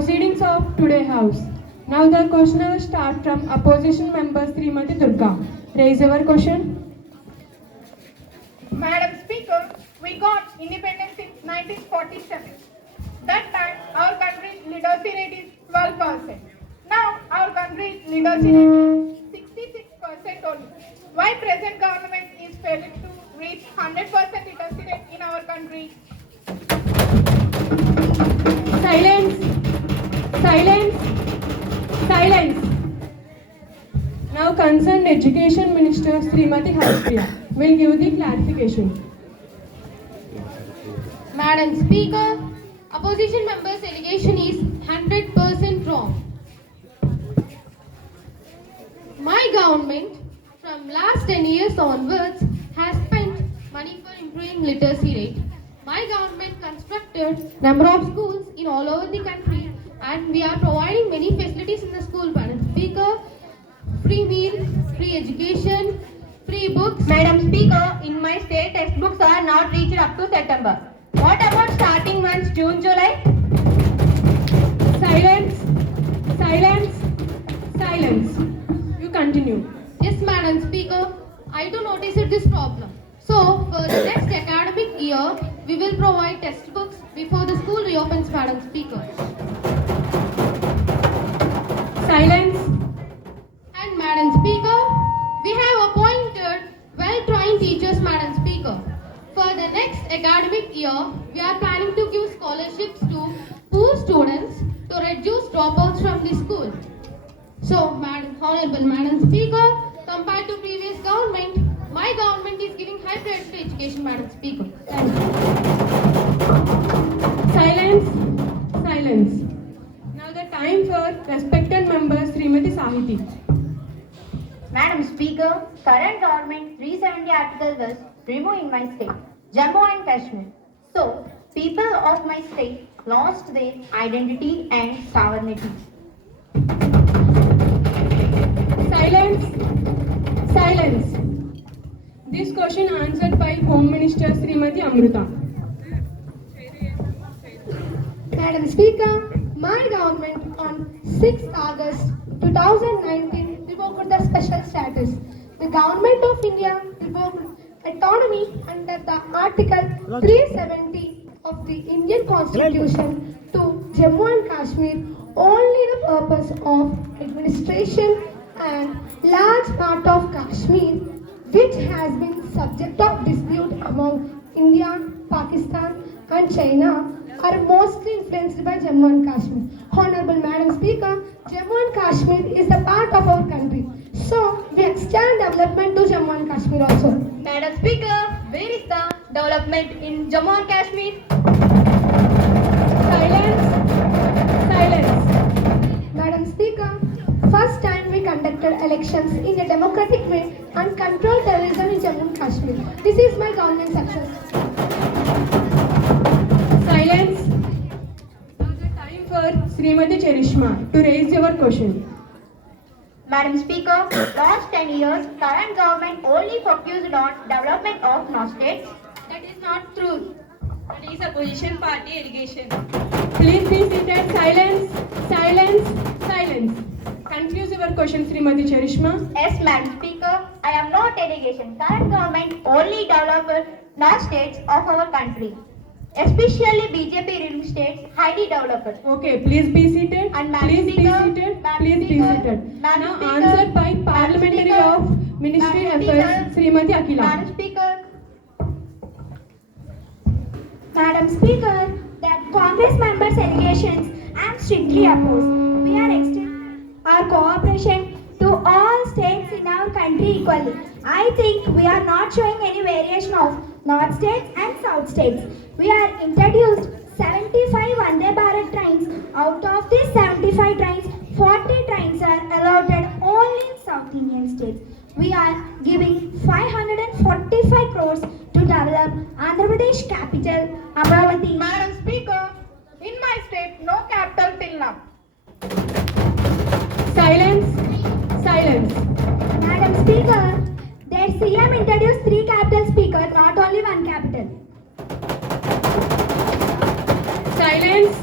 proceedings of today House. Now the question will start from opposition member Srimati Durga. Raise your question. Madam Speaker, we got independence in 1947. That time, our country's literacy rate is 12%. Now, our country's literacy rate is 66% only. Why present government is failing to reach 100% literacy rate in our country? Silence. Silence. Silence. Now concerned Education Minister Srimati Srividya will give the clarification. Madam Speaker, opposition member's allegation is 100% wrong. My government from last 10 years onwards has spent money for improving literacy rate. My government constructed number of schools in all over the country and we are providing many facilities in the school. Madam Speaker, free meal, free education, free books. Madam Speaker, in my state, textbooks are not reached up to September. What about starting months, June, July? Silence. Silence. Silence. You continue. Yes, Madam Speaker, I do notice this problem. So, for the next academic year, we will provide textbooks before the school reopens, Madam Speaker. Silence. And Madam Speaker, we have appointed well-trained teachers, Madam Speaker. For the next academic year, we are planning to give scholarships to poor students to reduce dropouts from the school. So, Honorable Madam Speaker, compared to previous government, my government is giving high priority to education, Madam Speaker. Thank you. Silence. Silence. Now the time for respected member Srimati Sahiti. Madam Speaker, current government 370 article was removed in my state, Jammu and Kashmir. So, people of my state lost their identity and sovereignty. Silence. Silence. This question answered by Home Minister Srimati Amruta. Madam Speaker, my government on 6th August 2019 revoked the special status. The Government of India revoked autonomy under the Article 370 of the Indian Constitution to Jammu and Kashmir only the purpose of administration and large part of Kashmir, which has been subject of dispute among India, Pakistan and China, are mostly influenced by Jammu and Kashmir. Honorable Madam Speaker, Jammu and Kashmir is a part of our country. So, we extend development to Jammu and Kashmir also. Madam Speaker, where is the development in Jammu and Kashmir? Silence. Silence. Madam Speaker, first time we conducted elections in a democratic way and controlled terrorism in Jammu and Kashmir. This is my government success. Silence. Now the time for Srimati Cherishma to raise your question. Madam Speaker, last 10 years, current government only focused on development of North states. That is not true. That is opposition party irrigation. Please be seated. Silence. Silence. Silence. Confuse your question, Srimati Cherishma. Yes, Madam Speaker, I am not irrigation. Current government only developed North states of our country. Especially BJP ruling states, highly developed. Okay, please be seated. And Madam please Speaker, be seated. Madam Please be Speaker, seated. Madam Now Speaker, answered by Madam Parliamentary Speaker, of Ministry Madam Affairs, Speaker, Srimati Akila. Madam Speaker, Madam Speaker, that Congress members' allegations I am strictly opposed. We are extending our cooperation to all states in our country equally. I think we are not showing any variation of North states and South states. We are introduced 75 Vande Bharat trains. Out of these 75 trains, 40 trains are allotted only in South Indian states. We are giving 545 crores to develop Andhra Pradesh capital, Amravati. Madam Speaker, in my state, no capital till now. Silence. Silence. Madam Speaker, their CM introduced 3 capital speakers, not only 1 capital. Silence.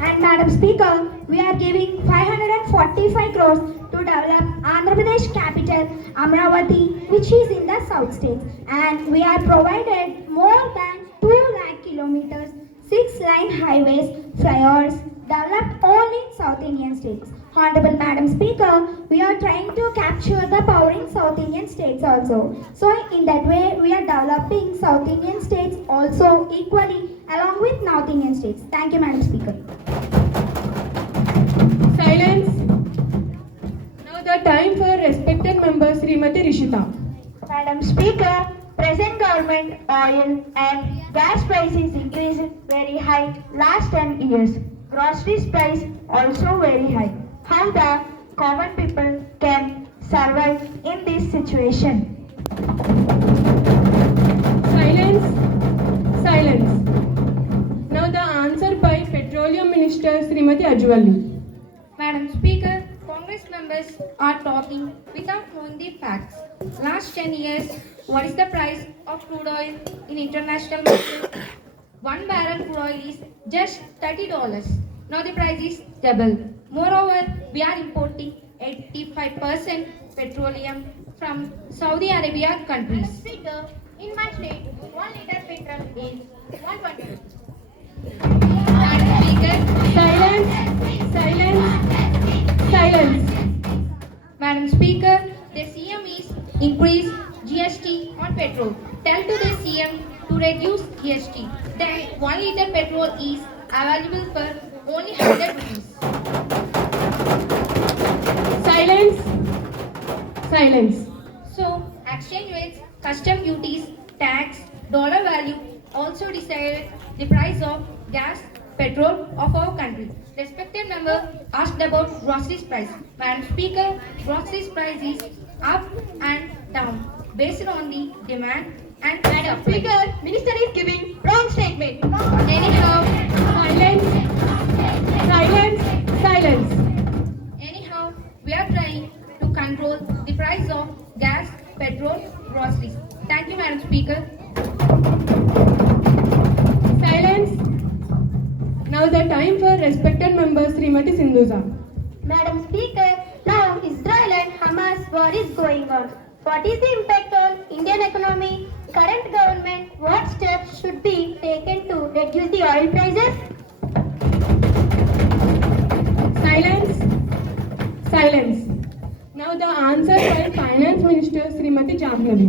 And And Madam Speaker, we are giving 545 crores to develop Andhra Pradesh capital Amravati, which is in the south states. And we are provided more than 2 lakh kilometers, 6-line highways, flyovers, developed only in South Indian states. Honorable Madam Speaker, we are trying to capture the power in South Indian states also. So in that way, we are developing South Indian states also equally along with North Indian states. Thank you, Madam Speaker. Silence. Now the time for respected member Srimati Rishita. Madam Speaker, present government oil and gas prices increased very high last 10 years. Groceries price also very high. How the common people can survive in this situation? Silence. Silence. Now the answer by Petroleum Minister Srimati Ajwali. Madam Speaker, Congress members are talking without knowing the facts. Last 10 years, what is the price of crude oil in international market? 1 barrel crude oil is just $30. Now the price is double. Moreover, we are importing 85% petroleum from Saudi Arabia countries. Speaker, in my state, 1 liter petrol is 120. Madam Speaker, Silence. Silence. Silence. Madam Speaker, the CM is increase GST on petrol. Tell to the CM to reduce GST. Then 1 liter petrol is available for only 100 rupees. Silence. Silence. So, exchange rates, custom duties, tax, dollar value also decided the price of gas, petrol of our country. Respected member asked about groceries price. Madam Speaker, groceries price is up and down based on the demand and Madam supply. Speaker, Minister is giving wrong statement. Anyhow, Silence. Silence. Silence. Anyhow, we are trying to control the price of gas, petrol, groceries. Thank you, Madam Speaker. Silence. Now the time for respected member Srimati Sindhuja. Madam Speaker, now Israel and Hamas war is going on. What is the impact on Indian economy? Current government, what steps should be taken to reduce the oil prices? Silence. Silence. Now the answer by Finance Minister Srimati Jahnavi.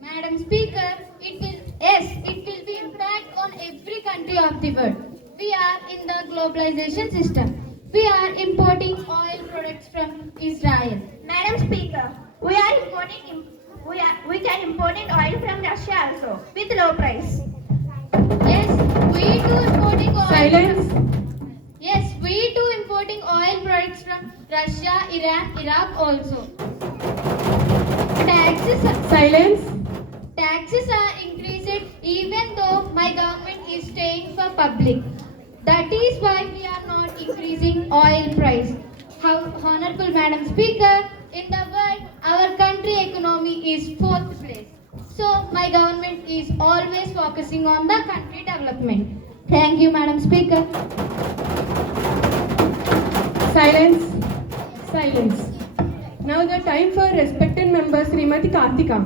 Madam Speaker, it will be impact on every country of the world. We are in the globalization system. We are importing oil products from Israel. Madam Speaker, we can import oil from Russia also with low price. Yes, we too importing oil. Silence. Yes, we too importing oil products from Russia, Iran, Iraq also. Silence. Taxes are increased even though my government is staying for public. That is why we are not increasing oil price. How Honorable Madam Speaker, in the world our country economy is 4th place. So my government is always focusing on the country development. Thank you, Madam Speaker. Silence. Silence. Now the time for respected member Srimati Kartika.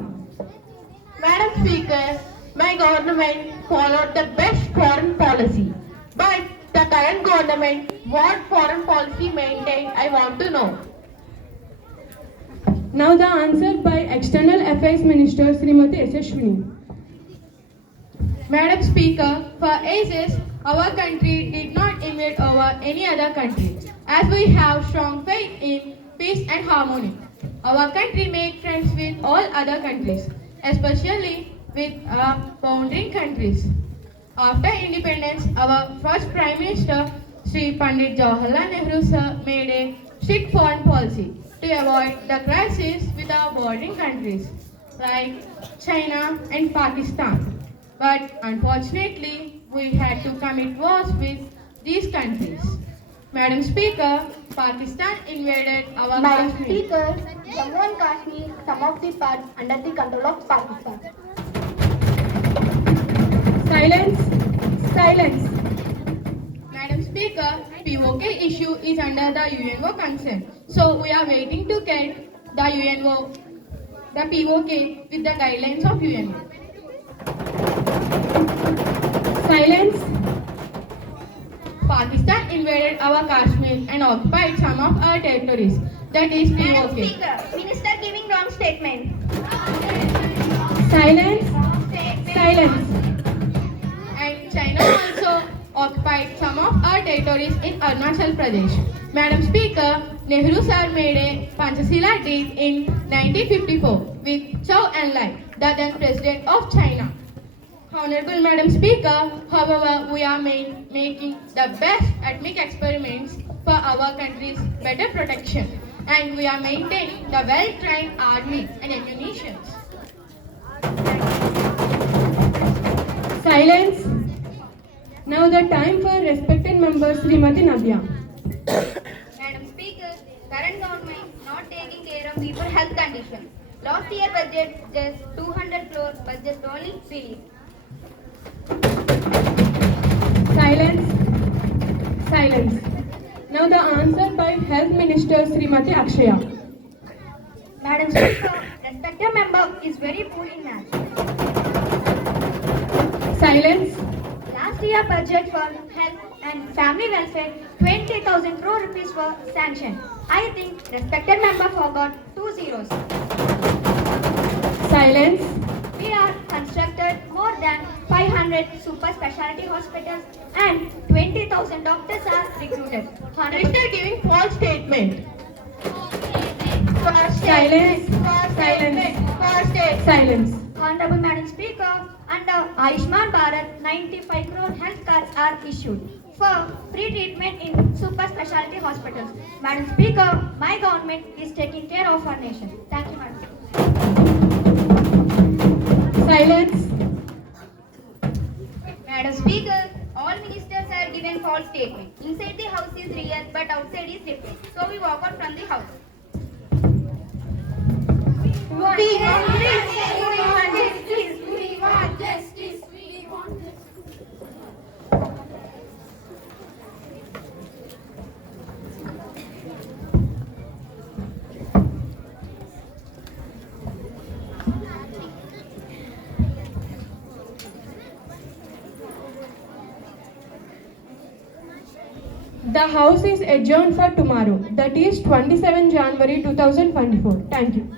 Madam Speaker, my government followed the best foreign policy. But the current government, what foreign policy maintain, I want to know. Now the answer by External Affairs Minister Srimati Yashaswini. Madam Speaker, for ages, our country did not invade over any other country, as we have strong faith in peace and harmony. Our country make friends with all other countries, especially with our boundary countries. After independence, our first Prime Minister, Sri Pandit Jawaharlal Nehru sir, made a strict foreign policy to avoid the crisis with our bordering countries like China and Pakistan. But unfortunately, we had to commit wars with these countries. Madam Speaker, Pakistan invaded our Madam Kashmir. Speaker, Jammu and Kashmir, some of the parts under the control of Pakistan. Silence. Silence. Madam Speaker, POK issue is under the UNO concern. So we are waiting to get the UNO, the POK with the guidelines of UNO. Silence. Pakistan invaded our Kashmir and occupied some of our territories. That is Madam POK. Speaker, Minister giving wrong statement. Silence. Statement. Silence. And China also occupied some of our territories in Arunachal Pradesh. Madam Speaker, Nehru sir made a Panchasila deed in 1954 with Zhou Enlai, the then president of China. Honorable Madam Speaker, however, we are making the best atomic experiments for our country's better protection, and we are maintaining the well-trained army and ammunition. Silence. Now the time for respected members, Srimati Navya. Madam Speaker, current government not taking care of people health conditions. Last year budget just 200 crore, but just only 3. Silence. Silence. Now the answer by Health Minister Srimati Akshaya. Madam Speaker, respected member is very poor in maths. Silence. Last year budget for health and family welfare, 20,000 crore rupees were sanctioned. I think respected member forgot 2 zeros. Silence. We are constructed more than 500 super specialty hospitals and 20,000 doctors are recruited. Minister giving false statement. False Silence. statement. False statement. Silence. False statement. Silence. Honorable Madam Speaker, under Ayushman Bharat, 95 crore health cards are issued for free treatment in super specialty hospitals. Madam Speaker, my government is taking care of our nation. Thank you, Madam. Silence. Madam Speaker, all ministers are given false statement. Inside the house is real, but outside is different. So we walk out from the house. We want justice. We want justice. We want justice. We want justice. The House is adjourned for tomorrow, that is 27 January 2024. Thank you.